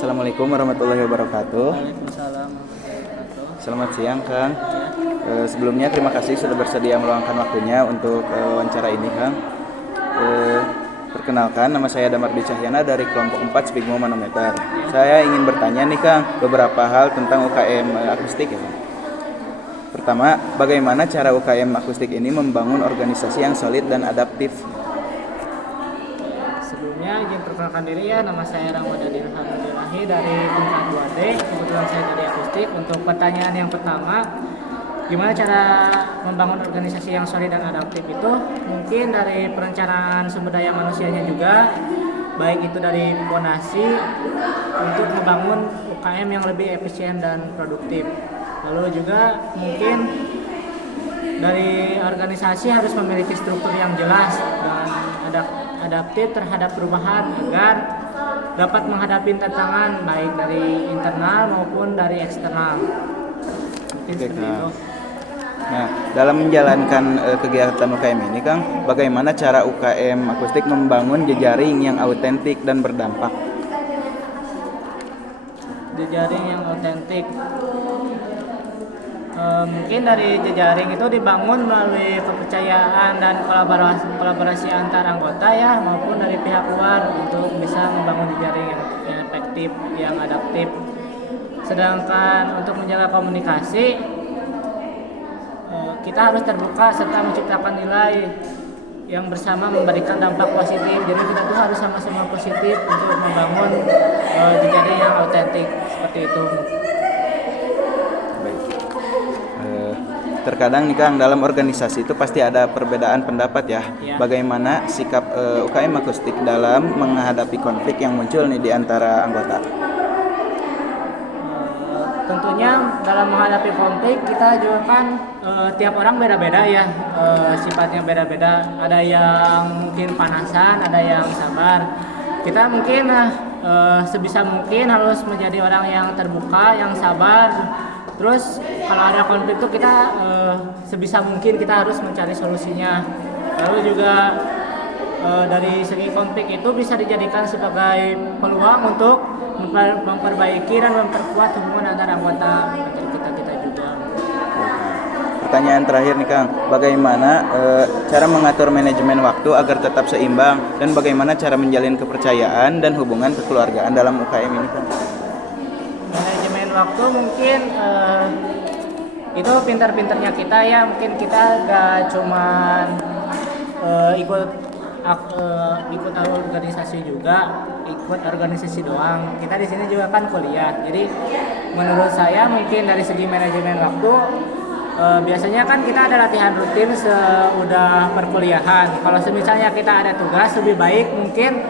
Assalamualaikum warahmatullahi wabarakatuh. Waalaikumsalam warahmatullahi wabarakatuh. Selamat siang, Kang. Ya, Sebelumnya terima kasih sudah bersedia meluangkan waktunya untuk wawancara ini, Kang. Perkenalkan, nama saya Damardi Cahyana dari kelompok 4 Spigmo Manometer. Saya ingin bertanya nih, Kang, beberapa hal tentang UKM akustik ya, Kang. Pertama, bagaimana cara UKM akustik ini membangun organisasi yang solid dan adaptif? sebelumnya izin perkenalkan diri ya, nama saya Ramadhan Hamdilahi dari tingkat 2D. Kebetulan saya dari akustik. Untuk pertanyaan yang pertama, gimana cara membangun organisasi yang solid dan adaptif itu? Mungkin dari perencanaan sumber daya manusianya juga, baik itu dari fondasi untuk membangun UKM yang lebih efisien dan produktif. Lalu juga mungkin dari organisasi harus memiliki struktur yang jelas dan adaptif terhadap perubahan agar dapat menghadapi tantangan baik dari internal maupun dari eksternal. Mungkin Oke, seperti Kang. itu. Nah, dalam menjalankan kegiatan UKM ini, Kang, bagaimana cara UKM akustik membangun jejaring yang autentik dan berdampak? Jejaring yang autentik. Mungkin dari jejaring itu dibangun melalui kepercayaan dan kolaborasi antar anggota ya maupun dari pihak luar untuk bisa membangun jejaring yang efektif, yang adaptif. Sedangkan untuk menjaga komunikasi, kita harus terbuka serta menciptakan nilai yang bersama memberikan dampak positif. Jadi kita tuh harus sama-sama positif untuk membangun jejaring yang autentik seperti itu. Baik. Terkadang nih, Kang, dalam organisasi itu pasti ada perbedaan pendapat ya. Ya. Bagaimana sikap UKM akustik dalam menghadapi konflik yang muncul nih di antara anggota? Tentunya dalam menghadapi konflik kita juga kan tiap orang beda-beda ya, sifatnya beda-beda. Ada yang mungkin panasan, ada yang sabar. Kita mungkin sebisa mungkin harus menjadi orang yang terbuka, yang sabar. Terus kalau ada konflik itu kita sebisa mungkin kita harus mencari solusinya. Lalu juga dari segi konflik itu bisa dijadikan sebagai peluang untuk memperbaiki dan memperkuat hubungan antara anggota kita juga. Pertanyaan terakhir nih, Kang, bagaimana cara mengatur manajemen waktu agar tetap seimbang dan bagaimana cara menjalin kepercayaan dan hubungan kekeluargaan dalam UKM ini, Kang? Manajemen waktu mungkin itu pintar-pintarnya kita ya, mungkin kita gak cuman ikut organisasi juga, ikut organisasi doang. Kita di sini juga kan kuliah. Jadi menurut saya mungkin dari segi manajemen waktu biasanya kan kita ada latihan rutin seudah perkuliahan. Kalau misalnya kita ada tugas, lebih baik mungkin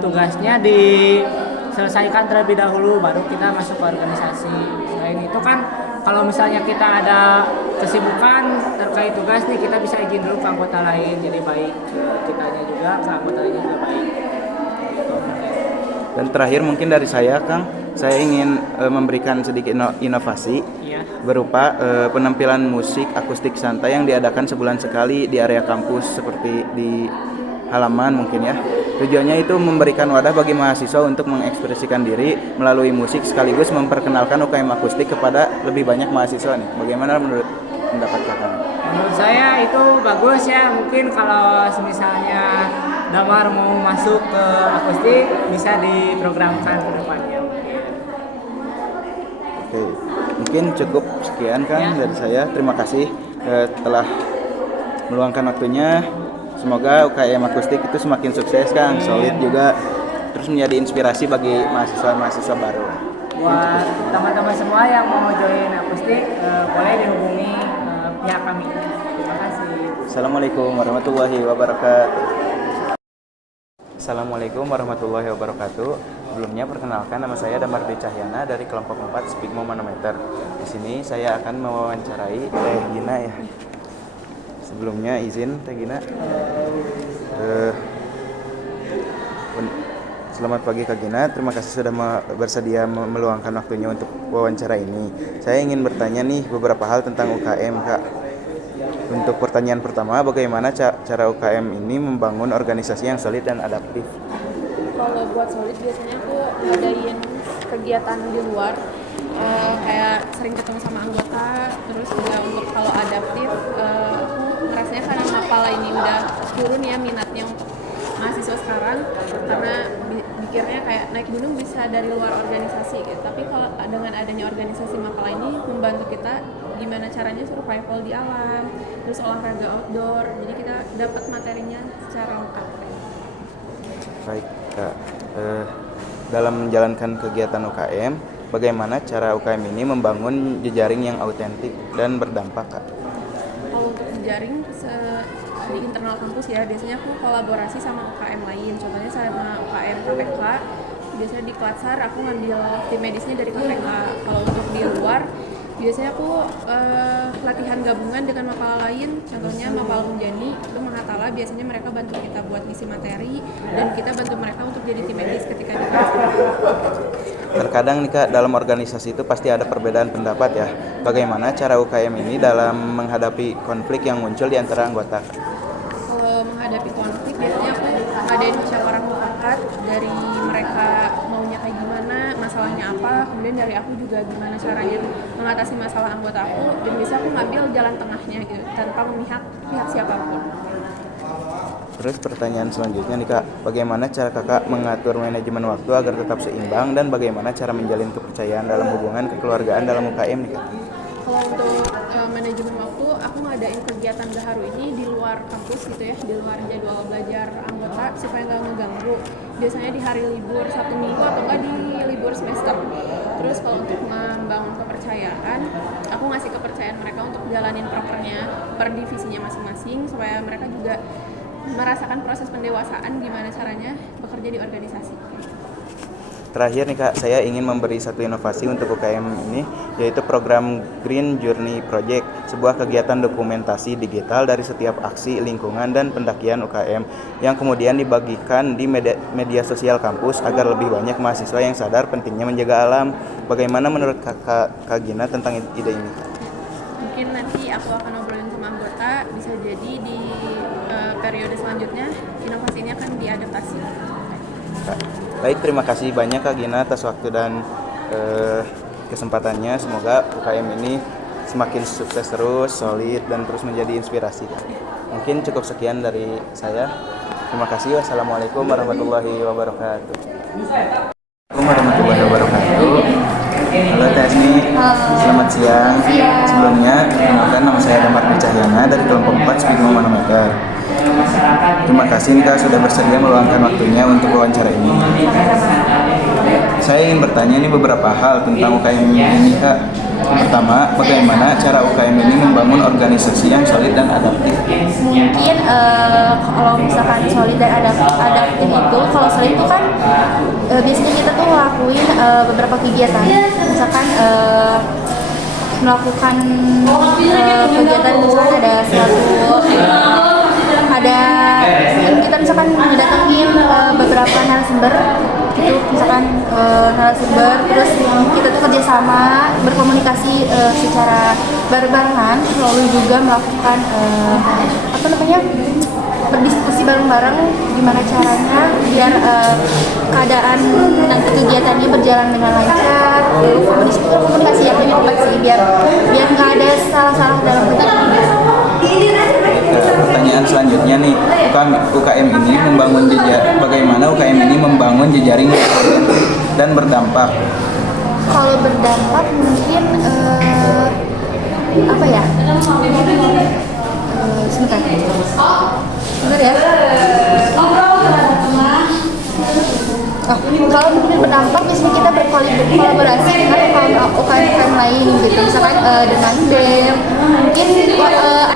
tugasnya diselesaikan terlebih dahulu baru kita masuk ke organisasi. Selain itu kan kalau misalnya kita ada kesibukan terkait tugas nih, kita bisa izin dulu ke anggota lain, jadi baik kitanya juga, ke anggota lainnya juga baik. Gitu, mungkin. Dan terakhir mungkin dari saya, Kang, saya ingin memberikan sedikit inovasi Iya. berupa penampilan musik akustik santai yang diadakan sebulan sekali di area kampus seperti di halaman mungkin ya. Tujuannya itu memberikan wadah bagi mahasiswa untuk mengekspresikan diri melalui musik sekaligus memperkenalkan UKM akustik kepada lebih banyak mahasiswa nih. Bagaimana menurut pendapat Kakak? Menurut saya itu bagus ya. Mungkin kalau misalnya Damar mau masuk ke akustik bisa diprogramkan ke depannya. Oke, mungkin cukup sekian, Kang, Ya. dari saya. Terima kasih telah meluangkan waktunya. Semoga UKM akustik itu semakin sukses, Kang, solid juga, terus menjadi inspirasi bagi mahasiswa-mahasiswa baru. Buat teman-teman semua yang mau join akustik, boleh dihubungi pihak kami. Terima kasih. Assalamualaikum warahmatullahi wabarakatuh. Assalamualaikum warahmatullahi wabarakatuh. Sebelumnya perkenalkan, nama saya Damardi Cahyana dari kelompok 4 Spigmo Manometer. Di sini saya akan mewawancarai Teh Gina ya. Sebelumnya izin Teh Gina. Selamat pagi Kak Gina, terima kasih sudah bersedia meluangkan waktunya untuk wawancara ini. Saya ingin bertanya nih beberapa hal tentang UKM, Kak. Untuk pertanyaan pertama, bagaimana cara UKM ini membangun organisasi yang solid dan adaptif? Kalau buat solid biasanya aku ngadain kegiatan di luar, kayak sering ketemu sama anggota, terus juga untuk kalau adaptif, aku ngerasanya karena Mapala ini udah turun ya minatnya untuk mahasiswa sekarang, karena pikirnya kayak naik gunung bisa dari luar organisasi gitu. Tapi kalau dengan adanya organisasi Mapala ini membantu kita gimana caranya survival di alam, terus olahraga outdoor, jadi kita dapat materinya secara lengkap. Baik, Kak. Dalam menjalankan kegiatan UKM, bagaimana cara UKM ini membangun jejaring yang autentik dan berdampak, Kak? Kalau untuk jejaring di internal kampus ya, biasanya aku kolaborasi sama UKM lain, contohnya sama UKM KPK, biasanya di Klatsar aku ngambil tim medisnya dari KPK. Kalau untuk di luar, biasanya aku latihan gabungan dengan Mapala lain, contohnya Mapala Unjani, itu Mahatala, biasanya mereka bantu kita buat ngisi materi, dan kita bantu mereka untuk jadi tim medis ketika di Klatsar. Terkadang nih Kak, dalam organisasi itu pasti ada perbedaan pendapat ya. Bagaimana cara UKM ini dalam menghadapi konflik yang muncul di antara anggota? Kalau menghadapi konflik, biasanya aku ngadain musyawarah mufakat dari mereka maunya kayak gimana, masalahnya apa, kemudian dari aku juga gimana caranya mengatasi masalah anggota aku, dan bisa aku ngambil jalan tengahnya gitu, tanpa memihak siapapun. Terus pertanyaan selanjutnya nih Kak, bagaimana cara Kakak mengatur manajemen waktu agar tetap seimbang dan bagaimana cara menjalin kepercayaan dalam hubungan kekeluargaan dalam UKM nih Kak? Kalau untuk manajemen waktu, aku ngadain kegiatan gaharu ini di luar kampus gitu ya, di luar jadwal belajar anggota supaya nggak ngeganggu. Biasanya di hari libur Sabtu Minggu atau nggak di libur semester. Terus kalau untuk membangun kepercayaan, aku ngasih kepercayaan mereka untuk jalanin prokernya per divisinya masing-masing supaya mereka juga merasakan proses pendewasaan gimana caranya bekerja di organisasi. Terakhir nih Kak, saya ingin memberi satu inovasi untuk UKM ini, yaitu program Green Journey Project, sebuah kegiatan dokumentasi digital dari setiap aksi lingkungan dan pendakian UKM yang kemudian dibagikan di media sosial kampus agar lebih banyak mahasiswa yang sadar pentingnya menjaga alam. Bagaimana menurut Kak Gina tentang ide ini? Mungkin nanti aku akan ngobrolin sama anggota, bisa jadi di periode selanjutnya inovasi ini akan diadaptasi. Baik, terima kasih banyak Kak Gina atas waktu dan kesempatannya. Semoga UKM ini semakin sukses terus, solid, dan terus menjadi inspirasi. Mungkin cukup sekian dari saya. Terima kasih. Wassalamualaikum warahmatullahi wabarakatuh. Assalamualaikum warahmatullahi wabarakatuh. Halo Tasni, selamat siang. Sebelumnya, perkenalkan nama saya Damar Cahyana dari kelompok 4 Spigma Manometer. Terima kasih nih Kak sudah bersedia meluangkan waktunya untuk wawancara ini. Saya ingin bertanya nih beberapa hal tentang UKM ini Kak. Pertama, bagaimana cara UKM ini membangun organisasi yang solid dan adaptif? Mungkin kalau misalkan solid dan adaptif itu, kalau solid itu kan biasanya kita tuh ngelakuin beberapa kegiatan, misalkan melakukan kegiatan misalkan kita misalkan mendatangin beberapa narasumber gitu, misalkan narasumber, terus kita tuh kerjasama berkomunikasi secara barengan, lalu juga melakukan berdiskusi bareng-bareng gimana caranya biar keadaan nanti kegiatannya berjalan dengan lancar, komunikasi yang lebih baik sih biar nggak ada salah-salah dalam kegiatan. Pertanyaan selanjutnya nih, UKM ini bagaimana UKM ini membangun jejaring dan berdampak? Kalau berdampak mungkin sebentar ya. Kalau mungkin berdampak, biasanya kita berkolaborasi dengan UKM lain gitu, misalkan dengan BEM, mungkin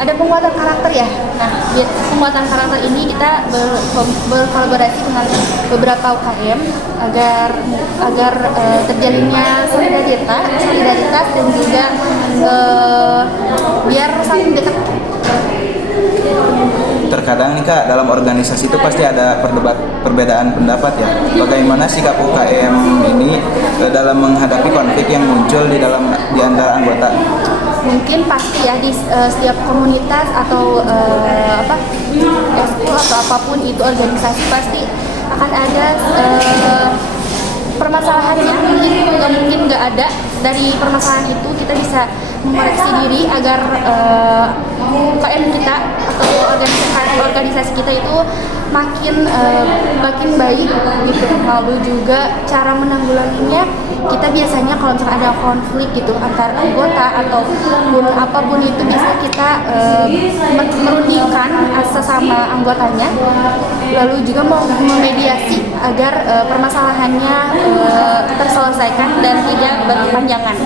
ada penguatan karakter ya. Nah, penguatan karakter ini kita berkolaborasi dengan beberapa UKM agar terjalinnya solidaritas dan juga biar saling dekat. Terkadang nih Kak, dalam organisasi itu pasti ada perbedaan pendapat ya. Bagaimana sikap UKM ini dalam menghadapi konflik yang muncul di antara anggota? Mungkin pasti ya di setiap komunitas atau eskul atau apapun itu organisasi pasti akan ada permasalahannya mungkin nggak ada. Dari permasalahan itu kita bisa mengoreksi diri agar UKM kita atau organisasi kita itu makin baik gitu. Lalu juga cara menanggulanginya, kita biasanya kalau misalkan ada konflik gitu antar anggota atau apapun itu, biasanya kita merundingkan sesama anggotanya, lalu juga memediasi agar permasalahannya terselesaikan dan tidak berkepanjangan.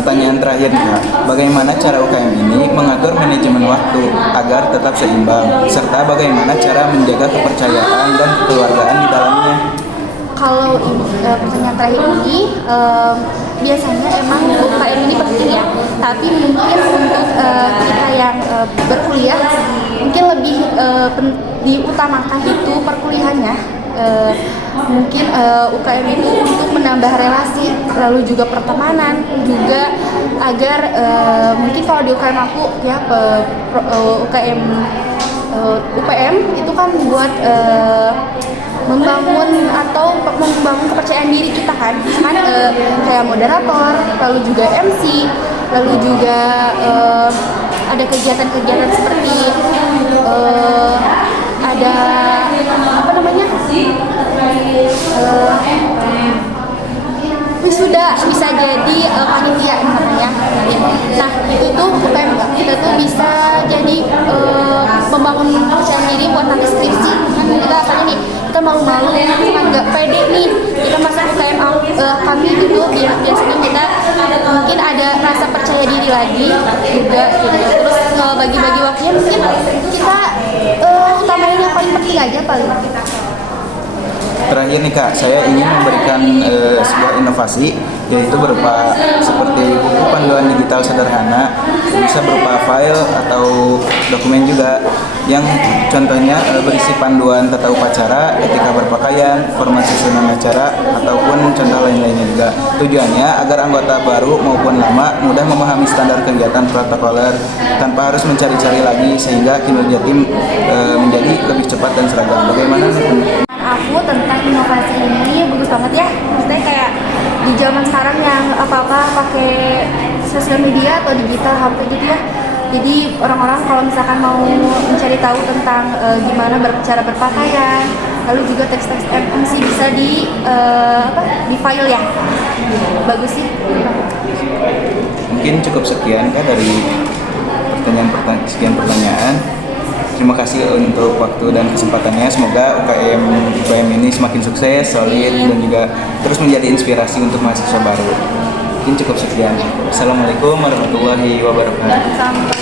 Pertanyaan terakhir, Kak. Bagaimana cara UKM ini mengatur manajemen waktu agar tetap seimbang, serta bagaimana cara menjaga kepercayaan dan kekeluargaan di dalamnya? Kalau pertanyaan terakhir ini, biasanya emang UKM ini penting ya, tapi mungkin untuk kita yang berkuliah mungkin lebih diutamakan itu perkuliahannya. Mungkin UKM itu untuk menambah relasi, lalu juga pertemanan, juga agar mungkin kalau di UKM aku ya UKM UPM itu kan buat membangun kepercayaan diri kita kan, kayak moderator, lalu juga MC, lalu juga ada kegiatan-kegiatan seperti ada apa namanya wisuda, bisa jadi panitia namanya. Nah itu tuh UKM kita tuh bisa jadi membangun kepercayaan diri buat nanti skripsi. Kan kita apanya nih, kita malu-malu, misalkan nggak pede nih kita masuk UKM kami gitu, biasanya kita mungkin ada rasa percaya diri lagi juga gitu. Terus bagi-bagi waktunya mungkin kita utamain yang paling penting aja paling. Terakhir nih Kak, saya ingin memberikan sebuah inovasi, yaitu berupa seperti buku panduan digital sederhana, bisa berupa file atau dokumen juga, yang contohnya berisi panduan tata upacara, etika berpakaian, formasi susunan acara, ataupun contoh lain-lainnya juga. Tujuannya agar anggota baru maupun lama mudah memahami standar kegiatan protokoler tanpa harus mencari-cari lagi, sehingga kinerja tim menjadi lebih cepat dan seragam. Bagaimana nih? Aku tentang inovasi ini bagus banget ya, maksudnya kayak di zaman sekarang yang apa-apa pakai sosial media atau digital HP gitu ya. Jadi orang-orang kalau misalkan mau mencari tahu tentang gimana cara berpakaian, lalu juga teks-teks MC bisa di file ya. Bagus sih. Mungkin cukup sekian Kak dari sekian pertanyaan. Terima kasih untuk waktu dan kesempatannya. Semoga UKM ini semakin sukses, solid, dan juga terus menjadi inspirasi untuk mahasiswa baru. Mungkin cukup sekian. Assalamualaikum warahmatullahi wabarakatuh. Sampai